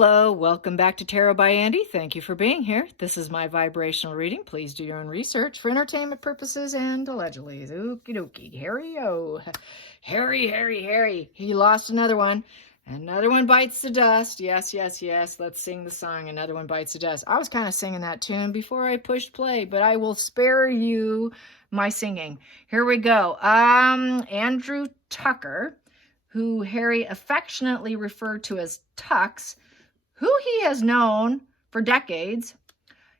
Hello, welcome back to Tarot by Andy. Thank you for being here. This is my vibrational reading. Please do your own research for entertainment purposes and allegedly. Okie dokie. Harry-o. Harry. He lost another one. Another one bites the dust. Yes. Let's sing the song. Another one bites the dust. I was kind of singing that tune before I pushed play, but I will spare you my singing. Here we go. Andrew Tucker, who Harry affectionately referred to as Tux, who he has known for decades,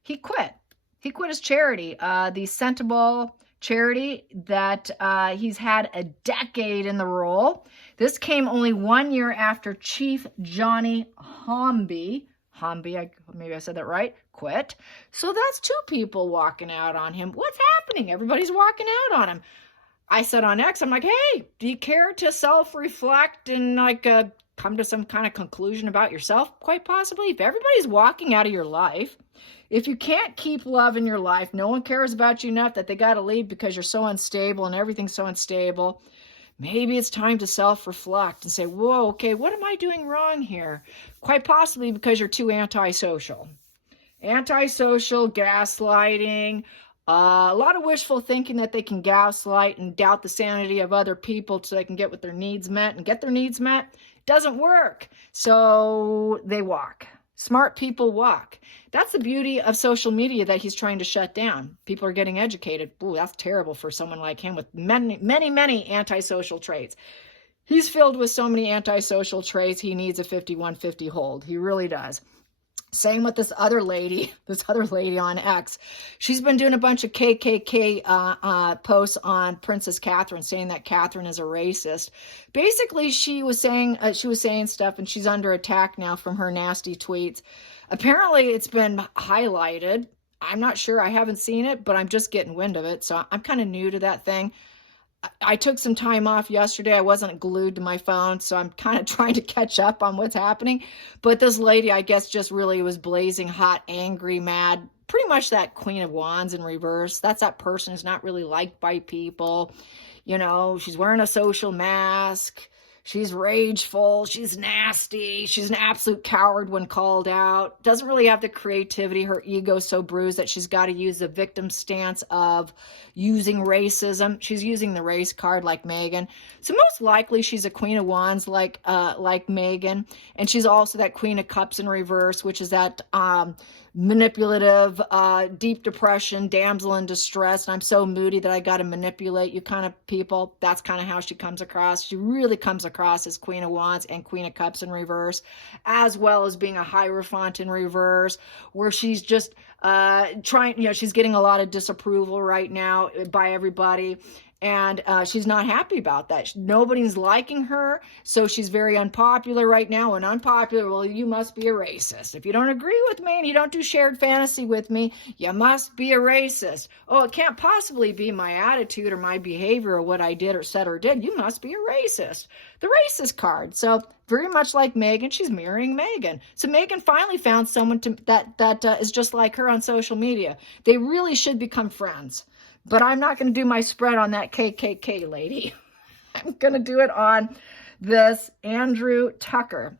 he quit. He quit his charity, the Sentable charity that he's had a decade in the role. This came only 1 year after Chief Johnny Homby, maybe I said that right, quit. So that's two people walking out on him. What's happening? Everybody's walking out on him. I said on X, I'm like, hey, do you care to self-reflect and come to some kind of conclusion about yourself? Quite possibly. If everybody's walking out of your life, if you can't keep love in your life, no one cares about you enough that they got to leave because you're so unstable and everything's so unstable, maybe it's time to self-reflect and say, whoa, okay, what am I doing wrong here? Quite possibly because you're too antisocial. Antisocial, gaslighting, a lot of wishful thinking that they can gaslight and doubt the sanity of other people so they can get what their needs met and get their needs met. Doesn't work. So they walk. Smart people walk. That's the beauty of social media that he's trying to shut down. People are getting educated. Ooh, that's terrible for someone like him with many antisocial traits. He's filled with so many antisocial traits. He needs a 5150 hold. He really does. Same with this other lady on X. She's been doing a bunch of KKK posts on Princess Catherine, saying that Catherine is a racist. Basically, she was saying stuff, and she's under attack now from her nasty tweets. Apparently, it's been highlighted. I'm not sure. I haven't seen it, but I'm just getting wind of it, so I'm kind of new to that thing. I took some time off yesterday. I wasn't glued to my phone, so I'm kind of trying to catch up on what's happening. But this lady, I guess, just really was blazing hot, angry, mad. Pretty much that Queen of Wands in reverse. That's that person who's not really liked by people. You know, she's wearing a social mask. She's rageful. She's nasty. She's an absolute coward when called out. Doesn't really have the creativity. Her ego's so bruised that she's got to use the victim stance of using racism. She's using the race card like Megan. So most likely she's a Queen of Wands like Megan. And she's also that Queen of Cups in reverse, which is that manipulative, deep depression, damsel in distress, and I'm so moody that I got to manipulate you kind of people. That's kind of how she comes across. She really comes across as Queen of Wands and Queen of Cups in reverse, as well as being a Hierophant in reverse, where she's just trying, she's getting a lot of disapproval right now by everybody. And she's not happy about that. Nobody's liking her, so she's very unpopular right now. And unpopular, well, you must be a racist. If you don't agree with me and you don't do shared fantasy with me, you must be a racist. Oh, it can't possibly be my attitude or my behavior or what I did or said or did. You must be a racist. The racist card. So very much like Megan, she's mirroring Megan. So Megan finally found someone that is just like her on social media. They really should become friends. But I'm not going to do my spread on that KKK lady. I'm going to do it on this Andrew Tucker.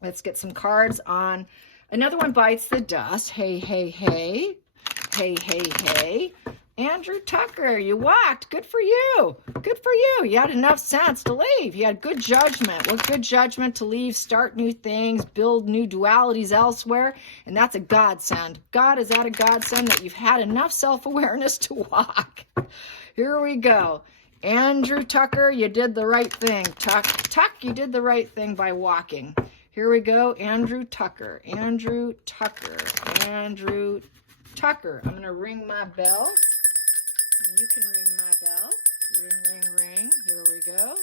Let's get some cards on. Another one bites the dust. Hey. Andrew Tucker, you walked. Good for you. You had enough sense to leave. You had good judgment. What good judgment to leave, start new things, build new dualities elsewhere. And that's a godsend. God, is that a godsend that you've had enough self-awareness to walk? Here we go. Andrew Tucker, you did the right thing. Tuck, you did the right thing by walking. Here we go. Andrew Tucker. I'm going to ring my bell. And you can ring my bell. Ring. Here we go.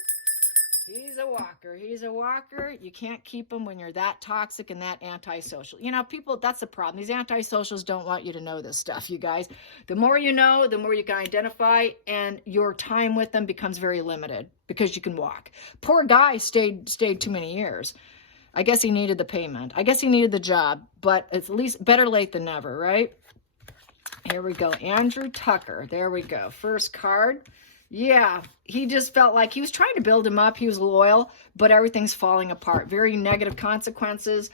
He's a walker. You can't keep him when you're that toxic and that antisocial. People, that's the problem. These antisocials don't want you to know this stuff, you guys. The more you know, the more you can identify, and your time with them becomes very limited because you can walk. Poor guy stayed too many years. I guess he needed the payment. I guess he needed the job, but at least better late than never, right? Here we go. Andrew Tucker. There we go. First card. Yeah, he just felt like he was trying to build him up. He was loyal, but everything's falling apart. Very negative consequences.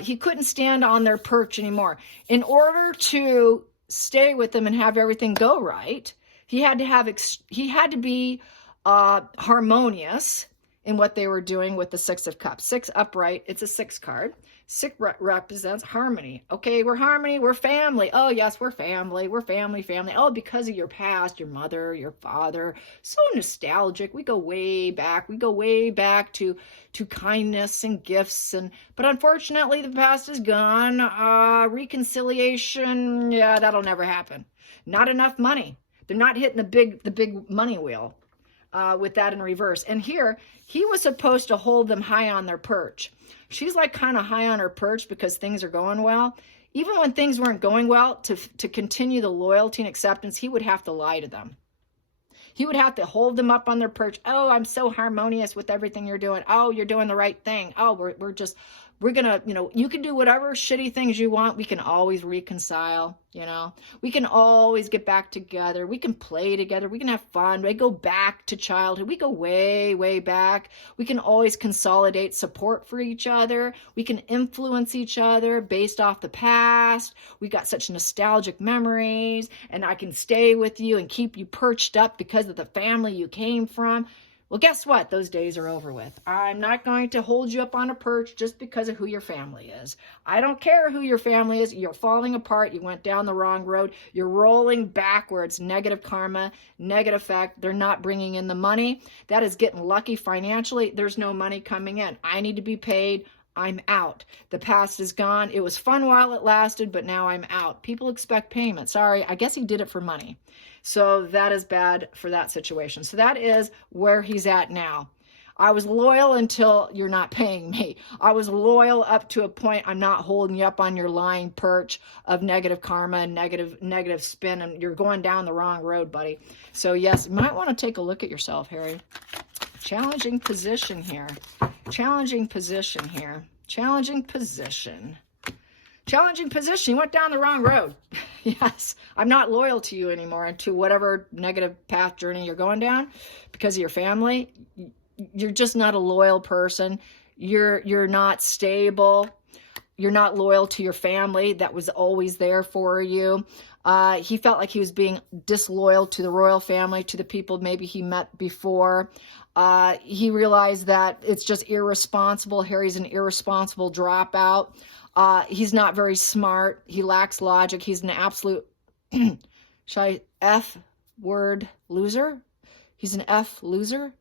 He couldn't stand on their perch anymore. In order to stay with them and have everything go right, he had to be harmonious in what they were doing with the Six of Cups. Six upright, it's a 6 card. 6 represents harmony. Okay, we're harmony, we're family. Oh, yes, we're family. We're family. Oh, because of your past, your mother, your father. So nostalgic. We go way back. We go way back to kindness and gifts. But unfortunately, the past is gone. Reconciliation, yeah, that'll never happen. Not enough money. They're not hitting the big money wheel with that in reverse. And here, he was supposed to hold them high on their perch. She's like kind of high on her perch because things are going well. Even when things weren't going well, to continue the loyalty and acceptance, he would have to lie to them. He would have to hold them up on their perch. Oh, I'm so harmonious with everything you're doing. Oh, you're doing the right thing. Oh, we're going to, you can do whatever shitty things you want. We can always reconcile, We can always get back together. We can play together. We can have fun. We go back to childhood. We go way, way back. We can always consolidate support for each other. We can influence each other based off the past. We got such nostalgic memories, and I can stay with you and keep you perched up because of the family you came from. Well, guess what? Those days are over with. I'm not going to hold you up on a perch just because of who your family is. I don't care who your family is. You're falling apart. You went down the wrong road. You're rolling backwards. Negative karma, negative effect. They're not bringing in the money. That is getting lucky financially. There's no money coming in. I need to be paid. I'm out. The past is gone. It was fun while it lasted, but now I'm out. People expect payment. Sorry, I guess he did it for money. So that is bad for that situation. So that is where he's at now. I was loyal until you're not paying me. I was loyal up to a point. I'm not holding you up on your lying perch of negative karma and negative spin, and you're going down the wrong road, buddy. So yes, you might want to take a look at yourself, Harry. Challenging position here. Challenging position here. Challenging position. Challenging position. You went down the wrong road. Yes, I'm not loyal to you anymore and to whatever negative path journey you're going down because of your family. You're just not a loyal person. You're not stable. You're not loyal to your family that was always there for you. He felt like he was being disloyal to the royal family, to the people maybe he met before. He realized that it's just irresponsible. Harry's an irresponsible dropout. He's not very smart. He lacks logic. He's an absolute, F word loser? He's an F loser.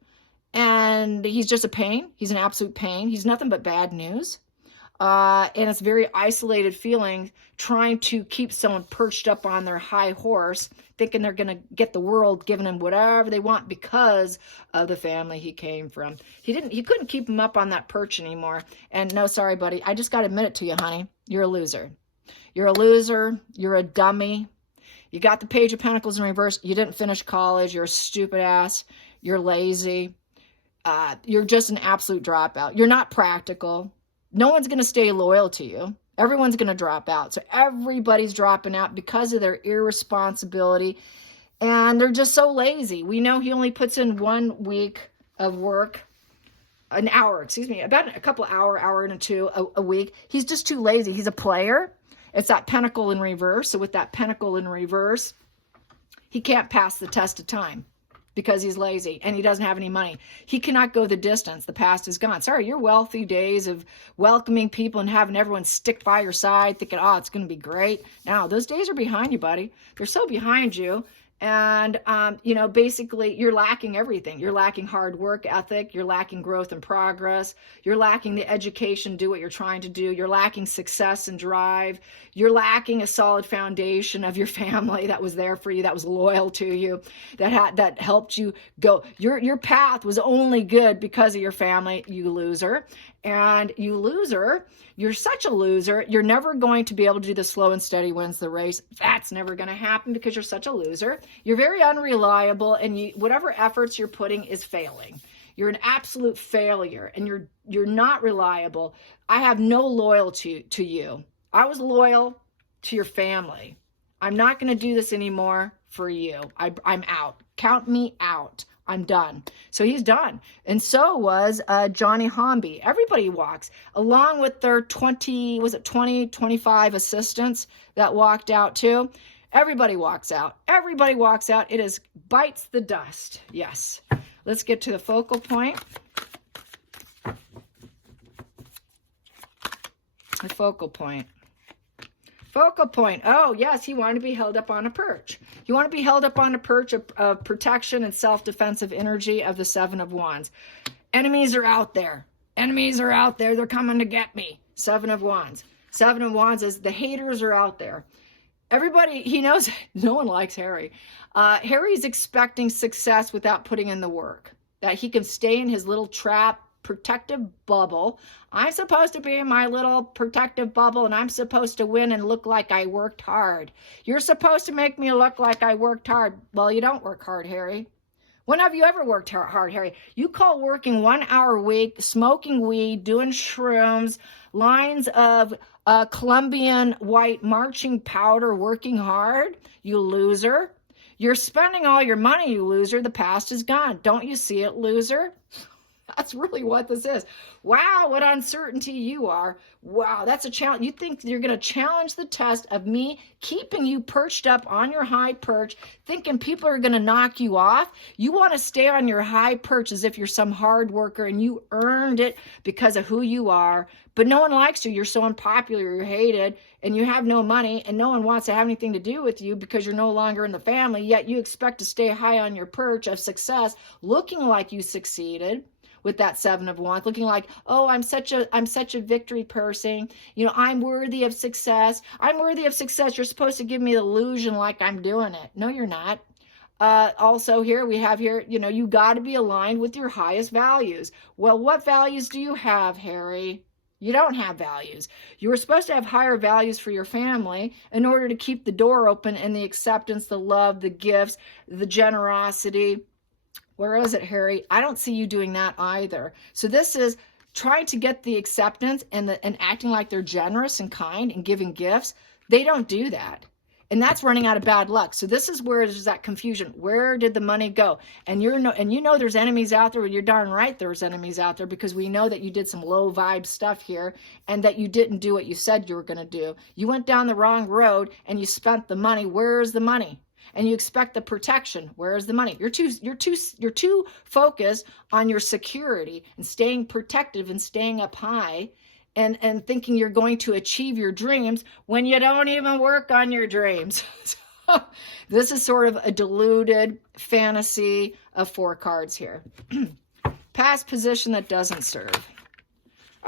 And he's just a pain. He's an absolute pain. He's nothing but bad news. And it's very isolated feeling trying to keep someone perched up on their high horse, thinking they're going to get the world, giving him whatever they want because of the family he came from. He couldn't keep him up on that perch anymore. And no, sorry, buddy. I just got to admit it to you, honey. You're a loser. You're a loser. You're a dummy. You got the Page of Pentacles in reverse. You didn't finish college. You're a stupid ass. You're lazy. You're just an absolute dropout. You're not practical. No one's going to stay loyal to you. Everyone's going to drop out. So everybody's dropping out because of their irresponsibility. And they're just so lazy. We know he only puts in 1 week of work, an hour, about a couple hour and two a week. He's just too lazy. He's a player. It's that pentacle in reverse. So with that pentacle in reverse, he can't pass the test of time because he's lazy and he doesn't have any money. He cannot go the distance. The past is gone. Sorry, your wealthy days of welcoming people and having everyone stick by your side, thinking, oh, it's going to be great. Now, those days are behind you, buddy. They're so behind you. And, basically you're lacking everything. You're lacking hard work ethic. You're lacking growth and progress. You're lacking the education to do what you're trying to do. You're lacking success and drive. You're lacking a solid foundation of your family that was there for you, that was loyal to you, that helped you go. Your path was only good because of your family, you loser. And you loser, you're such a loser, you're never going to be able to do the slow and steady wins the race. That's never going to happen because you're such a loser. You're very unreliable, and whatever efforts you're putting is failing. You're an absolute failure, and you're not reliable. I have no loyalty to you. I was loyal to your family. I'm not going to do this anymore for you. I'm out. Count me out. I'm done. So he's done. And so was Johnny Homby. Everybody walks, along with their 25 assistants that walked out too. Everybody walks out. Everybody walks out. It is bites the dust. Yes. Let's get to the focal point. The focal point. Focal point. Oh, yes, he wanted to be held up on a perch. You want to be held up on a perch of protection and self-defensive energy of the Seven of Wands. Enemies are out there. Enemies are out there. They're coming to get me. Seven of Wands. Seven of Wands is the haters are out there. Everybody, he knows no one likes Harry. Harry's expecting success without putting in the work. That he can stay in his little trap, protective bubble. I'm supposed to be in my little protective bubble, and I'm supposed to win and look like I worked hard. You're supposed to make me look like I worked hard. Well, you don't work hard, Harry. When have you ever worked hard, Harry? You call working 1 hour a week, smoking weed, doing shrooms, lines of Colombian white marching powder, working hard? You loser. You're spending all your money, you loser. The past is gone. Don't you see it, loser? That's really what this is. Wow, what uncertainty you are. Wow, that's a challenge. You think you're going to challenge the test of me keeping you perched up on your high perch, thinking people are going to knock you off? You want to stay on your high perch as if you're some hard worker and you earned it because of who you are, but no one likes you. You're so unpopular, you're hated, and you have no money, and no one wants to have anything to do with you because you're no longer in the family, yet you expect to stay high on your perch of success, looking like you succeeded. With that Seven of Wands, looking like, oh, I'm such a victory person. You know, I'm worthy of success. I'm worthy of success. You're supposed to give me the illusion like I'm doing it. No, you're not. Also here, we have here, you know, you got to be aligned with your highest values. Well, what values do you have, Harry? You don't have values. You were supposed to have higher values for your family in order to keep the door open and the acceptance, the love, the gifts, the generosity. Where is it, Harry? I don't see you doing that either. So this is trying to get the acceptance and acting like they're generous and kind and giving gifts. They don't do that. And that's running out of bad luck. So this is where there's that confusion. Where did the money go? And you know there's enemies out there. You're darn right there's enemies out there, because we know that you did some low vibe stuff here and that you didn't do what you said you were going to do. You went down the wrong road and you spent the money. Where's the money? And you expect the protection. Where's the money? You're too focused on your security and staying protective and staying up high and thinking you're going to achieve your dreams when you don't even work on your dreams. So this is sort of a diluted fantasy of 4 cards here. Past position that doesn't serve.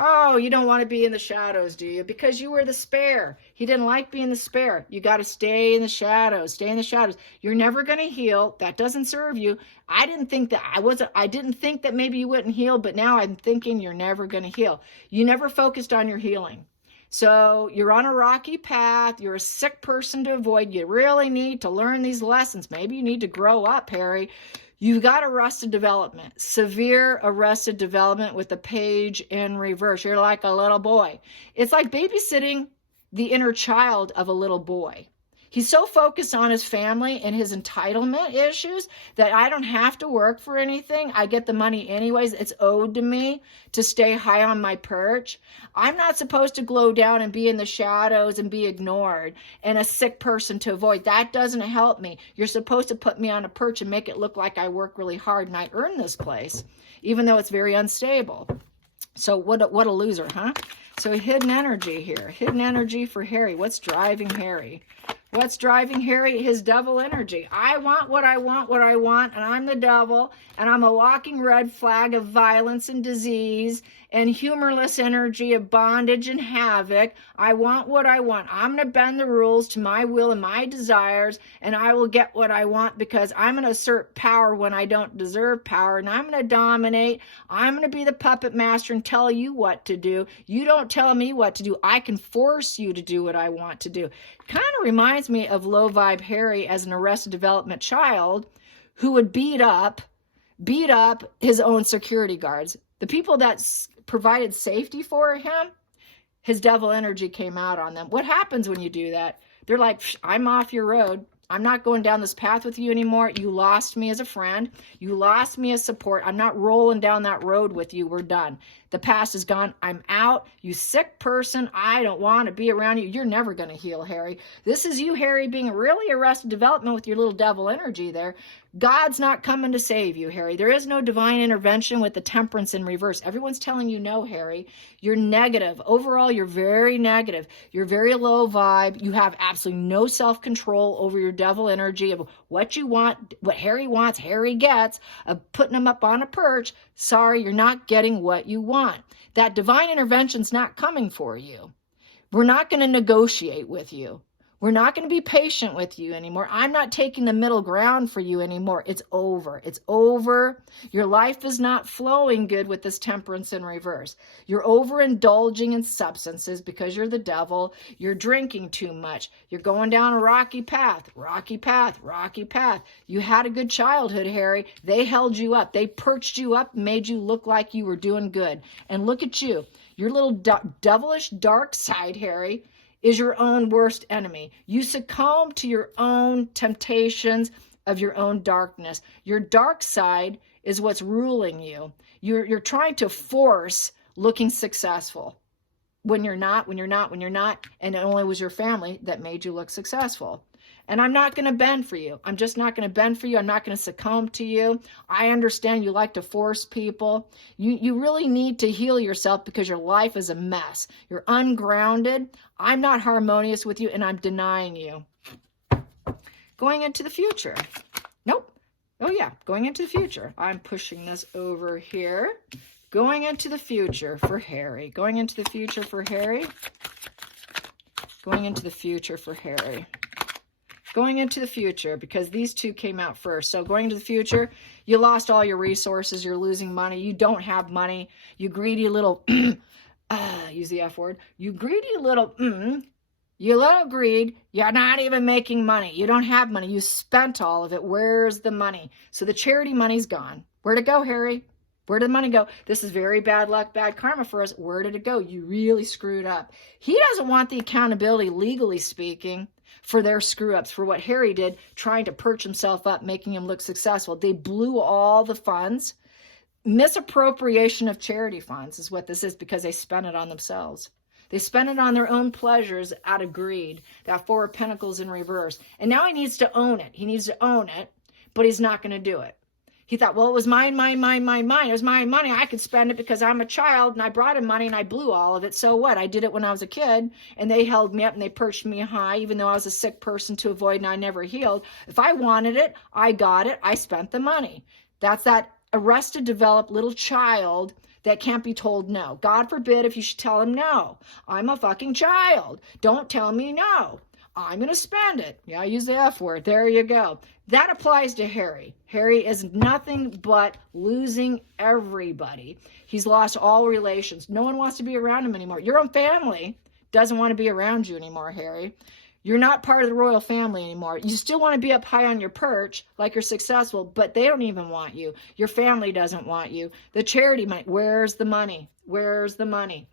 Oh, you don't want to be in the shadows, do you? Because you were the spare. He didn't like being the spare. You got to stay in the shadows. Stay in the shadows. You're never going to heal. That doesn't serve you. I didn't think that maybe you wouldn't heal, but now I'm thinking you're never going to heal. You never focused on your healing. So you're on a rocky path. You're a sick person to avoid. You really need to learn these lessons. Maybe you need to grow up, Harry. You've got arrested development, severe arrested development with the page in reverse. You're like a little boy. It's like babysitting the inner child of a little boy. He's so focused on his family and his entitlement issues that I don't have to work for anything. I get the money anyways. It's owed to me to stay high on my perch. I'm not supposed to glow down and be in the shadows and be ignored and a sick person to avoid. That doesn't help me. You're supposed to put me on a perch and make it look like I work really hard and I earn this place, even though it's very unstable. So what a loser, huh? So hidden energy here. Hidden energy for Harry. What's driving Harry? What's driving Harry? His devil energy. I want what I want, and I'm the devil, and I'm a walking red flag of violence and disease and humorless energy of bondage and havoc. I want what I want. I'm going to bend the rules to my will and my desires, and I will get what I want because I'm going to assert power when I don't deserve power, and I'm going to dominate. I'm going to be the puppet master and tell you what to do. You don't tell me what to do. I can force you to do what I want to do. Kind of reminds me of low vibe Harry as an arrested development child who would beat up his own security guards. The people that provided safety for him, his devil energy came out on them. What happens when you do that? They're like, I'm off your road. I'm not going down this path with you anymore. You lost me as a friend. You lost me as support. I'm not rolling down that road with you. We're done. The past is gone. I'm out. You sick person. I don't want to be around you. You're never going to heal, Harry. This is you, Harry, being really arrested development with your little devil energy there. God's not coming to save you, Harry. There is no divine intervention with the temperance in reverse. Everyone's telling you no, Harry. You're negative. Overall, you're very negative. You're very low vibe. You have absolutely no self-control over your devil energy of what you want, what Harry wants, Harry gets, of putting him up on a perch. Sorry, you're not getting what you want. That divine intervention's not coming for you. We're not going to negotiate with you. We're not going to be patient with you anymore. I'm not taking the middle ground for you anymore. It's over. It's over. Your life is not flowing good with this temperance in reverse. You're overindulging in substances because you're the devil. You're drinking too much. You're going down a rocky path, rocky path, rocky path. You had a good childhood, Harry. They held you up. They perched you up and made you look like you were doing good. And look at you. Your little devilish dark side, Harry, is your own worst enemy. You succumb to your own temptations of your own darkness. Your dark side is what's ruling you. You're trying to force looking successful when you're not, and it only was your family that made you look successful. And I'm not going to bend for you. I'm just not going to bend for you. I'm not going to succumb to you. I understand you like to force people. You really need to heal yourself because your life is a mess. You're ungrounded. I'm not harmonious with you, and I'm denying you. Going into the future. Nope. Oh, yeah. Going into the future. I'm pushing this over here. Going into the future for Harry. Going into the future for Harry. Going into the future for Harry. Going into the future, because these two came out first. So going into the future, you lost all your resources. You're losing money. You don't have money. You greedy little, use the F word. You greedy little, you little greed. You're not even making money. You don't have money. You spent all of it. Where's the money? So the charity money's gone. Where'd it go, Harry? Where did the money go? This is very bad luck, bad karma for us. Where did it go? You really screwed up. He doesn't want the accountability, legally speaking, for their screw-ups, for what Harry did, trying to perch himself up, making him look successful. They blew all the funds. Misappropriation of charity funds is what this is, because they spent it on themselves. They spent it on their own pleasures out of greed. That Four of Pentacles in reverse. And now he needs to own it. He needs to own it, but he's not going to do it. He thought, well, it was mine. It was my money. I could spend it because I'm a child and I brought him money and I blew all of it. So what? I did it when I was a kid and they held me up and they perched me high, even though I was a sick person to avoid and I never healed. If I wanted it, I got it. I spent the money. That's that arrested, developed little child that can't be told no. God forbid if you should tell him no. I'm a fucking child. Don't tell me no. I'm going to spend it. Yeah, I use the F word. There you go. That applies to Harry. Harry is nothing but losing everybody. He's lost all relations. No one wants to be around him anymore. Your own family doesn't want to be around you anymore, Harry. You're not part of the royal family anymore. You still want to be up high on your perch like you're successful, but they don't even want you. Your family doesn't want you. The charity money, where's the money? Where's the money?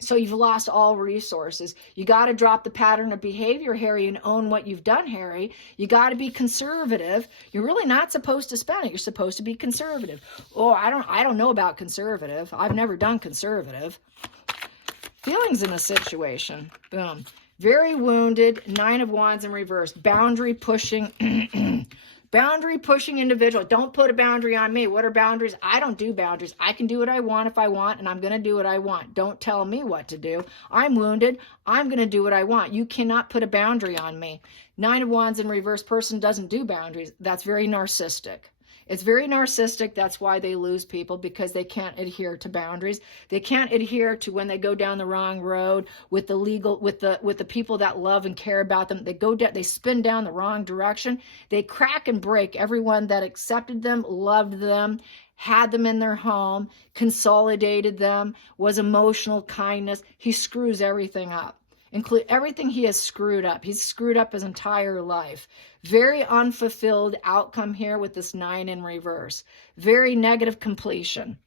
So you've lost all resources. You got to drop the pattern of behavior, Harry, and own what you've done, Harry. You got to be conservative. You're really not supposed to spend it. You're supposed to be conservative. Oh, I don't know about conservative. I've never done conservative. Feelings in a situation. Boom. Very wounded. Nine of Wands in reverse. Boundary pushing. Boundary pushing individual. Don't put a boundary on me. What are boundaries? I don't do boundaries. I can do what I want if I want, and I'm going to do what I want. Don't tell me what to do. I'm wounded. I'm going to do what I want. You cannot put a boundary on me. Nine of Wands in reverse. Person doesn't do boundaries. That's very narcissistic. It's very narcissistic. That's why they lose people, because they can't adhere to boundaries. They can't adhere to when they go down the wrong road with the legal, with the people that love and care about them. They go down, they spin down the wrong direction. They crack and break everyone that accepted them, loved them, had them in their home, consolidated them, was emotional kindness. He screws everything up. Include everything he has screwed up. He's screwed up his entire life. Very unfulfilled outcome here with this 9 in reverse. Very negative completion.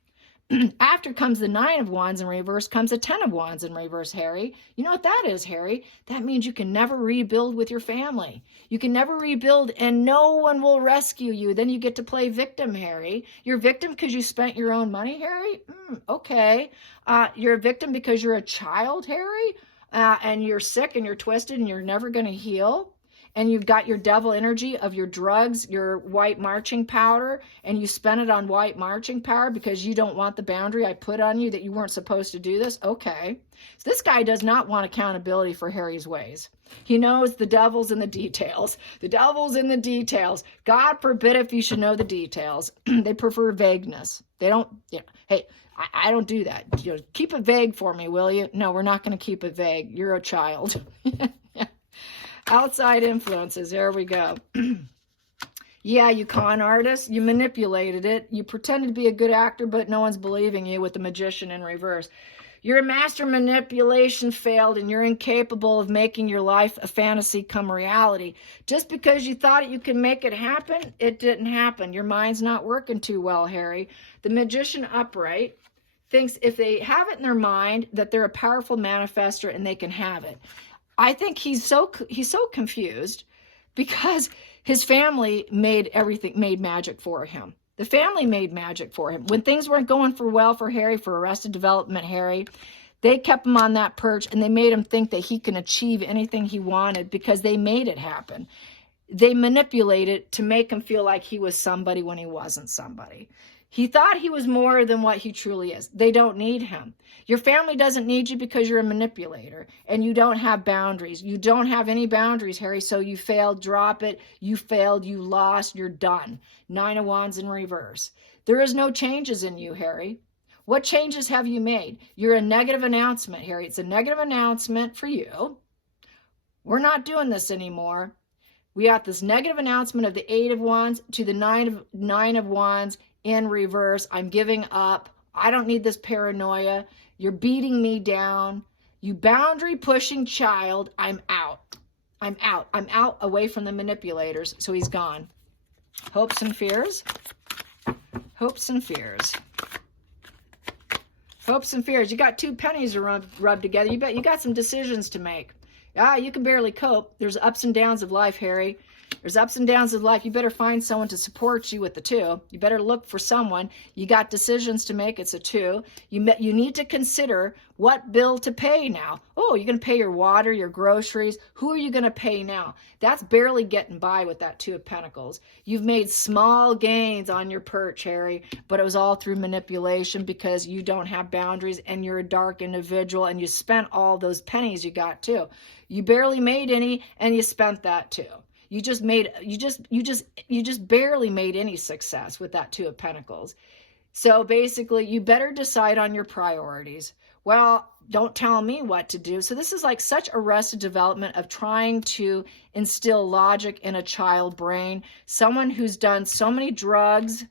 After comes the 9 of Wands in reverse, comes a 10 of Wands in reverse, Harry. You know what that is, Harry? That means you can never rebuild with your family. You can never rebuild, and no one will rescue you. Then you get to play victim, Harry. You're a victim because you spent your own money, Harry? Okay. You're a victim because you're a child, Harry? And you're sick and you're twisted and you're never going to heal? And you've got your devil energy of your drugs, your white marching powder, and you spent it on white marching powder because you don't want the boundary I put on you that you weren't supposed to do this? Okay. So this guy does not want accountability for Harry's ways. He knows the devil's in the details. The devil's in the details. God forbid if you should know the details. They prefer vagueness. They don't, hey, I don't do that. Keep it vague for me, will you? No, we're not going to keep it vague. You're a child. Outside influences, there we go. Yeah, you con artist, you manipulated it. You pretended to be a good actor, but no one's believing you with the magician in reverse. Your master manipulation failed, and you're incapable of making your life a fantasy come reality. Just because you thought you could make it happen, it didn't happen. Your mind's not working too well, Harry. The magician upright thinks if they have it in their mind that they're a powerful manifester and they can have it. I think he's so confused because his family made magic for him. The family made magic for him. When things weren't going well for Harry, for Arrested Development Harry, they kept him on that perch and they made him think that he can achieve anything he wanted because they made it happen. They manipulated to make him feel like he was somebody when he wasn't somebody. He thought he was more than what he truly is. They don't need him. Your family doesn't need you because you're a manipulator and you don't have boundaries. You don't have any boundaries, Harry, so you failed. Drop it. You failed. You lost. You're done. 9 of Wands in reverse. There is no changes in you, Harry. What changes have you made? You're a negative announcement, Harry. It's a negative announcement for you. We're not doing this anymore. We got this negative announcement of the 8 of Wands to the 9 of Wands in reverse. I'm giving up. I don't need this paranoia. You're beating me down. You boundary pushing child. I'm out. I'm out. I'm out away from the manipulators. So he's gone. Hopes and fears. Hopes and fears. Hopes and fears. You got two pennies to rub together. You bet you got some decisions to make. You can barely cope. There's ups and downs of life, Harry. There's ups and downs of life. You better find someone to support you with the 2. You better look for someone. You got decisions to make. It's a 2. You need to consider what bill to pay now. Oh, you're going to pay your water, your groceries. Who are you going to pay now? That's barely getting by with that 2 of Pentacles. You've made small gains on your perch, Harry, but it was all through manipulation because you don't have boundaries and you're a dark individual and you spent all those pennies you got too. You barely made any and you spent that too. You just barely made any success with that 2 of Pentacles. So basically, you better decide on your priorities. Well, don't tell me what to do. So this is like such arrested development of trying to instill logic in a child brain. Someone who's done so many drugs,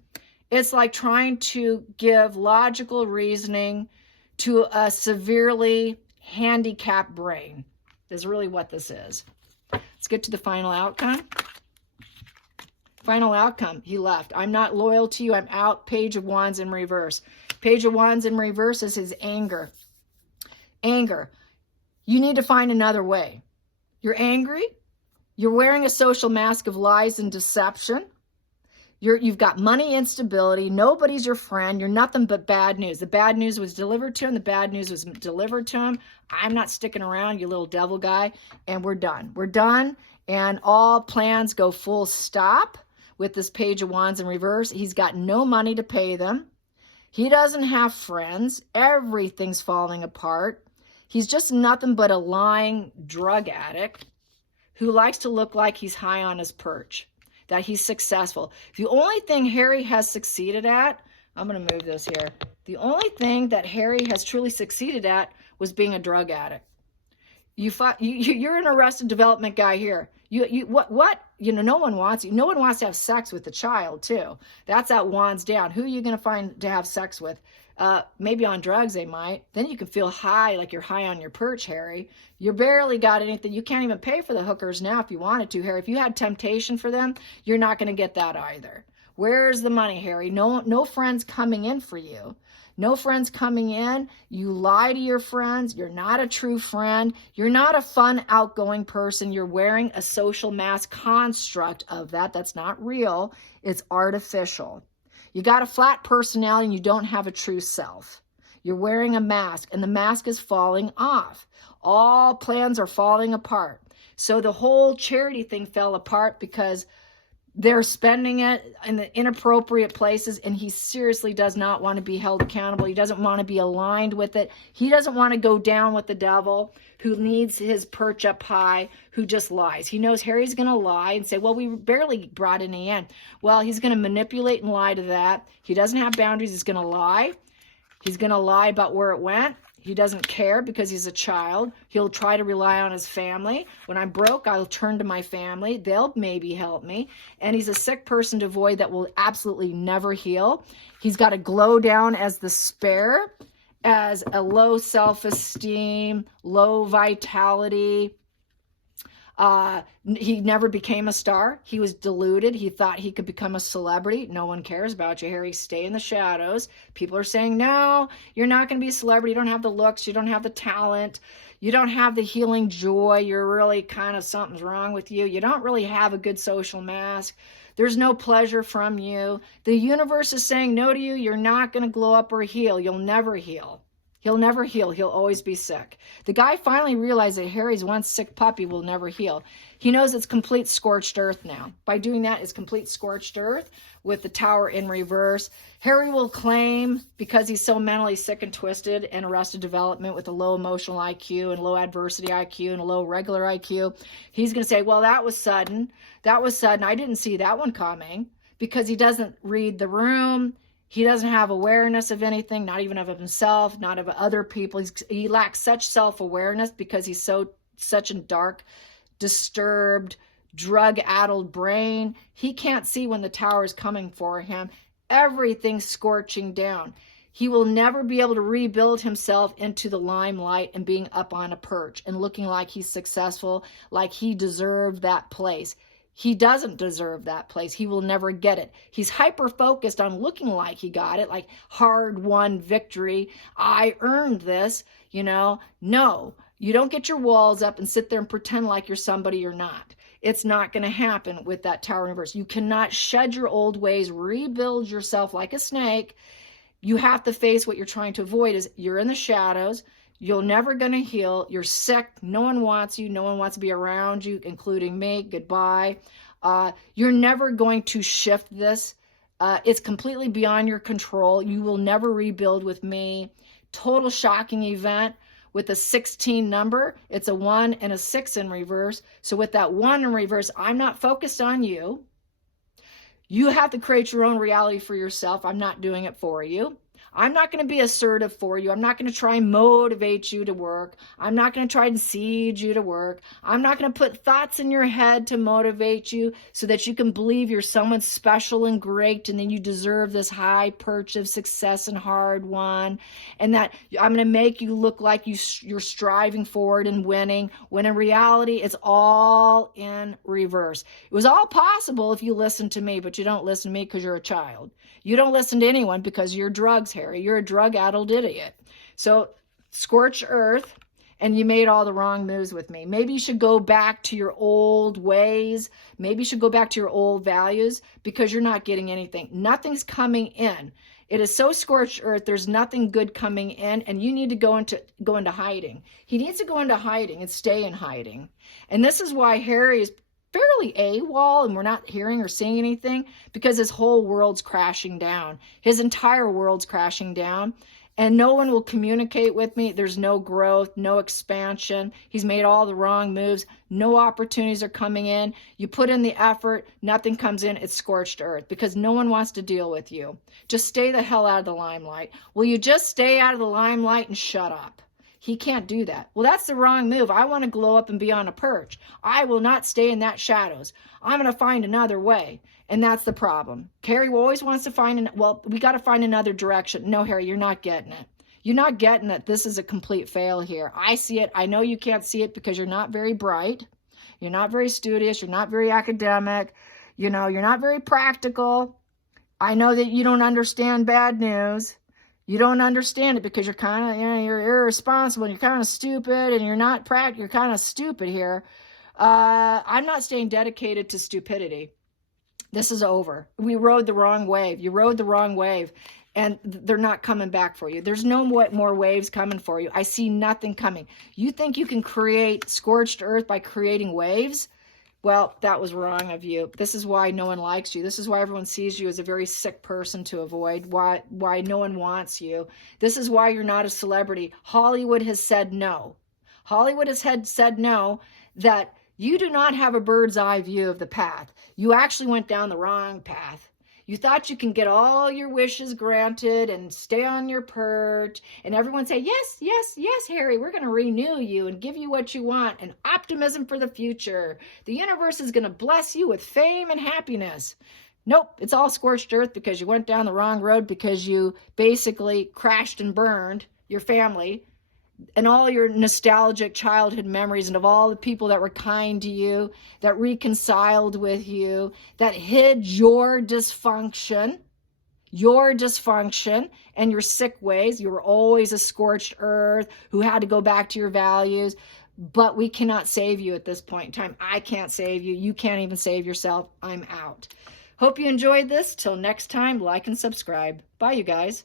it's like trying to give logical reasoning to a severely handicapped brain is really what this is. Let's get to the final outcome. Final outcome, he left. I'm not loyal to you. I'm out. Page of Wands in reverse. Page of Wands in reverse is his anger. Anger. You need to find another way. You're angry. You're wearing a social mask of lies and deception. You've got money instability. Nobody's your friend. You're nothing but bad news. The bad news was delivered to him. The bad news was delivered to him. I'm not sticking around, you little devil guy. And we're done. We're done. And all plans go full stop with this Page of Wands in reverse. He's got no money to pay them. He doesn't have friends. Everything's falling apart. He's just nothing but a lying drug addict who likes to look like he's high on his perch, that he's successful. The only thing Harry has succeeded at, I'm going to move this here. The only thing that Harry has truly succeeded at was being a drug addict. You're an arrested development guy here. What? You know, no one wants you. No one wants to have sex with the child too. That's that Wands down. Who are you going to find to have sex with? Maybe on drugs they might. Then you can feel high, like you're high on your perch, Harry. You barely got anything. You can't even pay for the hookers now if you wanted to, Harry. If you had temptation for them, you're not going to get that either. Where's the money, Harry? No friends coming in for you. No friends coming in. You lie to your friends. You're not a true friend. You're not a fun, outgoing person. You're wearing a social mask construct of that. That's not real. It's artificial. You got a flat personality and you don't have a true self. You're wearing a mask and the mask is falling off. All plans are falling apart. So the whole charity thing fell apart because they're spending it in the inappropriate places, and he seriously does not want to be held accountable. He doesn't want to be aligned with it. He doesn't want to go down with the devil who needs his perch up high, who just lies. He knows Harry's going to lie and say, well, we barely brought any in. Well, he's going to manipulate and lie to that. He doesn't have boundaries. He's going to lie. He's going to lie about where it went. He doesn't care because he's a child. He'll try to rely on his family. When I'm broke, I'll turn to my family. They'll maybe help me. And he's a sick person devoid that will absolutely never heal. He's got to glow down as the spare, as a low self-esteem, low vitality. He never became a star. He was deluded. He thought he could become a celebrity. No one cares about you, Harry. Stay in the shadows. People are saying, no, you're not going to be a celebrity. You don't have the looks. You don't have the talent. You don't have the healing joy. You're really kind of, something's wrong with you. You don't really have a good social mask. There's no pleasure from you. The universe is saying no to you. You're not going to glow up or heal. You'll never heal. He'll never heal. He'll always be sick. The guy finally realized that Harry's once sick puppy will never heal. He knows it's complete scorched earth now. By doing that, it's complete scorched earth with the tower in reverse. Harry will claim, because he's so mentally sick and twisted and arrested development with a low emotional IQ and low adversity IQ and a low regular IQ, he's going to say, well, that was sudden. That was sudden. I didn't see that one coming, because he doesn't read the room. He doesn't have awareness of anything, not even of himself, not of other people. He lacks such self-awareness because he's such a dark, disturbed, drug-addled brain. He can't see when the tower is coming for him. Everything's scorching down. He will never be able to rebuild himself into the limelight and being up on a perch and looking like he's successful, like he deserved that place. He doesn't deserve that place. He will never get it. He's hyper-focused on looking like he got it, like hard-won victory. I earned this, you know. No, you don't get your walls up and sit there and pretend like you're somebody you're not. It's not going to happen with that tower reverse. You cannot shed your old ways, rebuild yourself like a snake. You have to face what you're trying to avoid is you're in the shadows. You're never going to heal. You're sick. No one wants you. No one wants to be around you, including me. Goodbye. You're never going to shift this. It's completely beyond your control. You will never rebuild with me. Total shocking event with a 16 number. It's a 1 and a 6 in reverse. So with that 1 in reverse, I'm not focused on you. You have to create your own reality for yourself. I'm not doing it for you. I'm not going to be assertive for you. I'm not going to try and motivate you to work. I'm not going to try and seed you to work. I'm not going to put thoughts in your head to motivate you so that you can believe you're someone special and great and then you deserve this high perch of success and hard won, and that I'm going to make you look like you're striving forward and winning, when in reality it's all in reverse. It was all possible if you listened to me, but you don't listen to me because you're a child. You don't listen to anyone because you're drugs, Harry. You're a drug-addled idiot. So, scorched earth, and you made all the wrong moves with me. Maybe you should go back to your old ways. Maybe you should go back to your old values because you're not getting anything. Nothing's coming in. It is so scorched earth, there's nothing good coming in, and you need to go into hiding. He needs to go into hiding and stay in hiding. And this is why Harry is fairly AWOL and we're not hearing or seeing anything, because his whole world's crashing down. His entire world's crashing down, and no one will communicate with me. There's no growth, no expansion. He's made all the wrong moves. No opportunities are coming in. You put in the effort, nothing comes in. It's scorched earth because no one wants to deal with you. Just stay the hell out of the limelight. Will you just stay out of the limelight and shut up? He can't do that. Well, that's the wrong move. I want to glow up and be on a perch. I will not stay in that shadows. I'm going to find another way. And that's the problem. Harry always wants to find, we got to find another direction. No, Harry, you're not getting it. You're not getting it. This is a complete fail here. I see it. I know you can't see it because you're not very bright. You're not very studious. You're not very academic. You're not very practical. I know that you don't understand bad news. You don't understand it because you're kind of, you're irresponsible and you're kind of stupid and you're not practical. You're kind of stupid here. I'm not staying dedicated to stupidity. This is over. We rode the wrong wave. You rode the wrong wave, and they're not coming back for you. There's no more waves coming for you. I see nothing coming. You think you can create scorched earth by creating waves? Well, that was wrong of you. This is why no one likes you. This is why everyone sees you as a very sick person to avoid, why no one wants you. This is why you're not a celebrity. Hollywood has said no. Hollywood has said no, that you do not have a bird's eye view of the path. You actually went down the wrong path. You thought you can get all your wishes granted and stay on your perch, and everyone say, yes, yes, yes, Harry, we're going to renew you and give you what you want, and optimism for the future. The universe is going to bless you with fame and happiness. Nope, it's all scorched earth because you went down the wrong road, because you basically crashed and burned your family and all your nostalgic childhood memories, and of all the people that were kind to you, that reconciled with you, that hid your dysfunction and your sick ways. You were always a scorched earth who had to go back to your values. But we cannot save you at this point in time. I can't save you. You can't even save yourself. I'm out. Hope you enjoyed this. Till next time, like and subscribe. Bye, you guys.